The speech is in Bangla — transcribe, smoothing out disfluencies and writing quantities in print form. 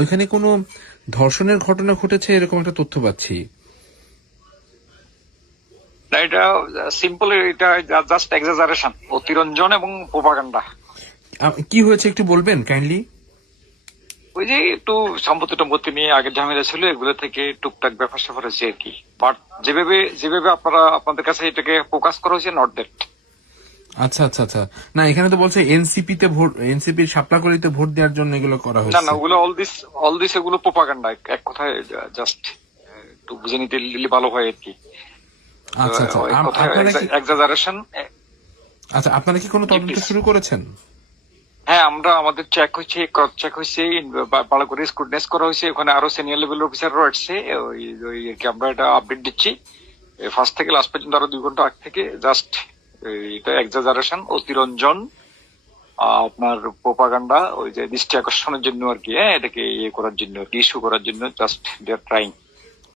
ওইখানে কোনো ধর্ষণের ঘটনা ঘটেছে এরকম একটা তথ্য পাচ্ছি। না, এটা সিম্পল, এটা জাস্ট এক্সাজারেশন, অতিরঞ্জন এবং প্রোপাগান্ডা। কি হয়েছে একটু বলবেন কাইন্ডলি? ওই যে একটু সম্পত্তি টম্পত্তি নিয়ে আগের ঝামেলা ছিল, এগুলো থেকে টুকটাক ব্যাপার স্যাপার হয়েছে আর কি। বাট যেভাবে যেভাবে আপনাদের কাছে এটাকে ফোকাস করা হয়েছে, নট দ্যাট। আচ্ছা আচ্ছা আচ্ছা, না এখানে তো বলছে এনসিপি তে ভোট, এনসিপির শাপলাকলিতে ভোট দেওয়ার জন্য এগুলো করা না হয়েছে। না, ওগুলো অল দিস এগুলো প্রোপাগান্ডা, এক কথায় জাস্ট একটু বুঝে নিতে ভালো হয় আর কি। আচ্ছা আচ্ছা, এক কথায় আপনারা কি, এক্সাজারেশন। আচ্ছা আপনারা কি কোনো তদন্ত শুরু করেছেন? হ্যাঁ, আমরা আমাদের চেক হয়েছে, ক্রস চেক হয়েছে, ভালো করে স্ক্রুটনাইজ করা হয়েছে। ওখানে আরো সিনিয়র লেভেল অফিসাররা আসছে। ওই আর কি, আমরা এটা আপডেট দিচ্ছি ফার্স্ট থেকে লাস্ট পর্যন্ত, আরো 2 ঘন্টা আগ থেকে। জাস্ট এটা এক্সাজারেশন, অতিরঞ্জন, আপনার প্রোপাগান্ডা, ওই যে দৃষ্টি আকর্ষণের জন্য আর কি। হ্যাঁ, এটাকে ইয়ে করার জন্য, ইস্যু করার জন্য জাস্ট দে আর ট্রাইং।